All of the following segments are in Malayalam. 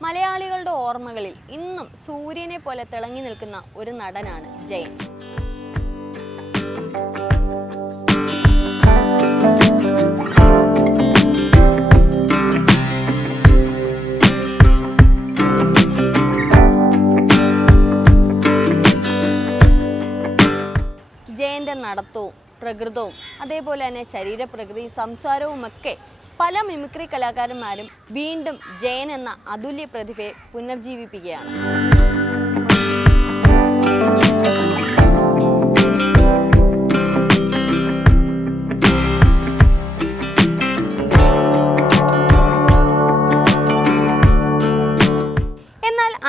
മലയാളികളുടെ ഓർമ്മകളിൽ ഇന്നും സൂര്യനെ പോലെ തിളങ്ങി നിൽക്കുന്ന ഒരു നടനാണ് ജയൻ. ജയന്റെ നടത്തവും പ്രകൃതവും അതേപോലെ തന്നെ ശരീരപ്രകൃതി സംസാരവും ഒക്കെ പല മിമിക്രി കലാകാരന്മാരും വീണ്ടും ജയൻ എന്ന അതുല്യ പ്രതിഭയെ പുനർജീവിപ്പിക്കുകയാണ്.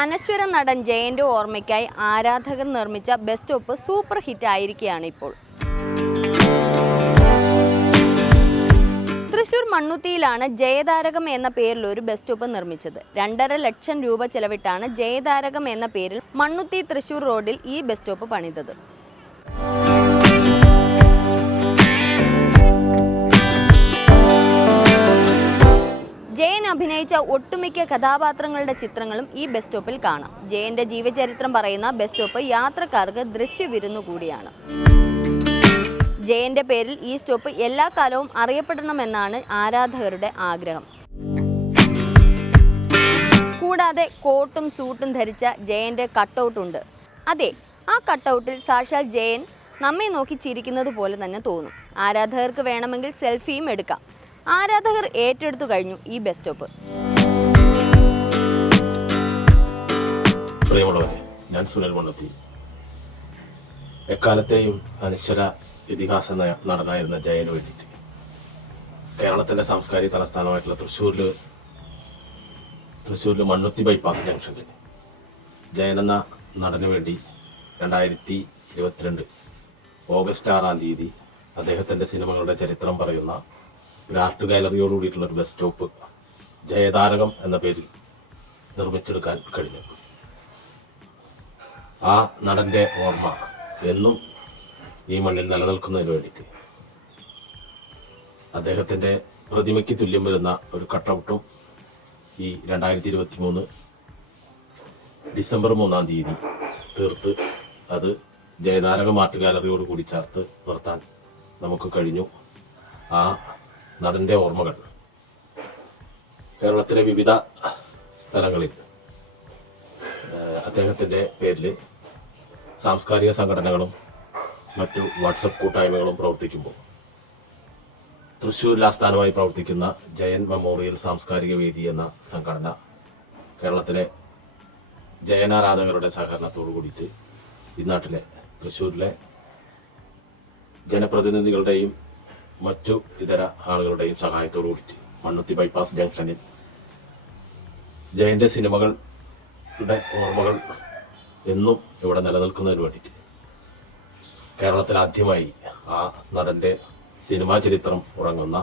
അനശ്വര നടൻ ജയന്റെ ഓർമ്മയ്ക്കായി ആരാധകർ നിർമ്മിച്ച ബെസ്റ്റ് ഒപ്പ് സൂപ്പർ ഹിറ്റ് ആയിരിക്കുകയാണ് ഇപ്പോൾ. തൃശൂർ മണ്ണുത്തിയിലാണ് ജയതാരകം എന്ന പേരിൽ ഒരു ബസ് സ്റ്റോപ്പ് നിർമ്മിച്ചത്. രണ്ടര ലക്ഷം രൂപ ചെലവിട്ടാണ് ജയതാരകം എന്ന പേരിൽ മണ്ണുത്തി തൃശൂർ റോഡിൽ ഈ ബസ് സ്റ്റോപ്പ് പണിതത്. ജയൻ അഭിനയിച്ച ഒട്ടുമിക്ക കഥാപാത്രങ്ങളുടെ ചിത്രങ്ങളും ഈ ബസ് സ്റ്റോപ്പിൽ കാണാം. ജയന്റെ ജീവചരിത്രം പറയുന്ന ബസ് സ്റ്റോപ്പ് യാത്രക്കാർക്ക് ദൃശ്യവിരുന്നു കൂടിയാണ്. ജയന്റെ പേരിൽ ഈ സ്റ്റോപ്പ് എല്ലാ കാലവും അറിയപ്പെടണമെന്നാണ് ആരാധകരുടെ ആഗ്രഹം. കൂടാതെ കോട്ടും സൂട്ടും ധരിച്ച ജയന്റെ കട്ടൗട്ട് ഉണ്ട്. അതെ ആ കട്ടൗട്ടിൽ സാക്ഷാൽ ജയൻ നമ്മെ നോക്കി ചിരിക്കുന്നത് പോലെ തന്നെ തോന്നും. ആരാധകർക്ക് വേണമെങ്കിൽ സെൽഫിയും എടുക്കാം. ആരാധകർ ഏറ്റെടുത്തു കഴിഞ്ഞു ഈ ബസ് സ്റ്റോപ്പ് പ്രിയമുള്ളവരെ ഞാൻ സുനിൽ മണ്ണത്തി എക്കാലത്തെയും അനശ്വര ഇതിഹാസ നയ- നടനായിരുന്ന ജയന് വേണ്ടിയിട്ട്. കേരളത്തിന്റെ സാംസ്കാരിക തലസ്ഥാനമായിട്ടുള്ള തൃശ്ശൂരിൽ തൃശ്ശൂരിൽ മണ്ണുത്തി ബൈപ്പാസ് ജംഗ്ഷനിൽ ജയൻ എന്ന നടന് വേണ്ടി രണ്ടായിരത്തി ഇരുപത്തിരണ്ട് ഓഗസ്റ്റ് ആറാം തീയതി അദ്ദേഹത്തിന്റെ സിനിമകളുടെ ചരിത്രം പറയുന്ന ഒരു ആർട്ട് ഗാലറിയോട് കൂടിയിട്ടുള്ള ഒരു ബസ് സ്റ്റോപ്പ് ജയതാരകം എന്ന പേരിൽ നിർമ്മിച്ചെടുക്കാൻ കഴിഞ്ഞു. ആ നടന്റെ ഓർമ്മ എന്നും ഈ മണ്ണിൽ നിലനിൽക്കുന്നതിന് വേണ്ടിയിട്ട്. അദ്ദേഹത്തിന്റെ പ്രതിമയ്ക്ക് തുല്യം വരുന്ന ഒരു കട്ടൗട്ടും ഈ രണ്ടായിരത്തി ഇരുപത്തി മൂന്ന് ഡിസംബർ മൂന്നാം തീയതി തീർത്ത് അത് ജയനാരക മാർട്ട് ഗാലറിയോട് കൂടി ചേർത്ത് നിർത്താൻ നമുക്ക് കഴിഞ്ഞു. ആ നടന്റെ ഓർമ്മകൾ കേരളത്തിലെ വിവിധ സ്ഥലങ്ങളിൽ. അദ്ദേഹത്തിന്റെ പേരിൽ സാംസ്കാരിക സംഘടനകളും മറ്റു വാട്സപ്പ് കൂട്ടായ്മകളും പ്രവർത്തിക്കുമ്പോൾ. തൃശ്ശൂരിൽ ആസ്ഥാനമായി പ്രവർത്തിക്കുന്ന ജയൻ മെമ്മോറിയൽ സാംസ്കാരിക വേദി എന്ന സംഘടന കേരളത്തിലെ ജയനാരാധകരുടെ സഹകരണത്തോടു കൂടിയിട്ട് ഈ നാട്ടിലെ തൃശ്ശൂരിലെ ജനപ്രതിനിധികളുടെയും മറ്റു ഇതര ആളുകളുടെയും സഹായത്തോടു കൂടിയിട്ട് മണ്ണുത്തി ബൈപ്പാസ് ജംഗ്ഷനിൽ ജയന്റെ സിനിമകളുടെ ഓർമ്മകൾ എന്നും ഇവിടെ നിലനിൽക്കുന്നതിന് വേണ്ടിയിട്ട് കേരളത്തിൽ ആദ്യമായി ആ നടന്റെ സിനിമാ ചരിത്രം ഉറങ്ങുന്ന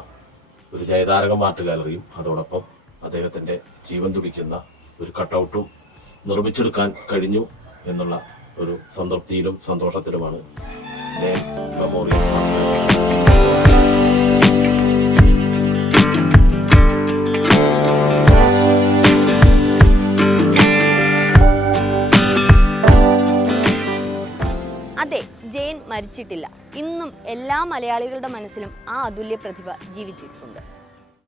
ഒരു ജയതാരകം ആർട്ട് ഗാലറിയും അതോടൊപ്പം അദ്ദേഹത്തിന്റെ ജീവൻ തുടിക്കുന്ന ഒരു കട്ടൗട്ടും നിർമ്മിച്ചെടുക്കാൻ കഴിഞ്ഞു എന്നുള്ള ഒരു സംതൃപ്തിയിലും സന്തോഷത്തിലുമാണ് മെമ്മോറിയൽ. അതെ ജയൻ മരിച്ചിട്ടില്ല. ഇന്നും എല്ലാ മലയാളികളുടെ മനസ്സിലും ആ അതുല്യ പ്രതിഭ ജീവിച്ചിട്ടുണ്ട്.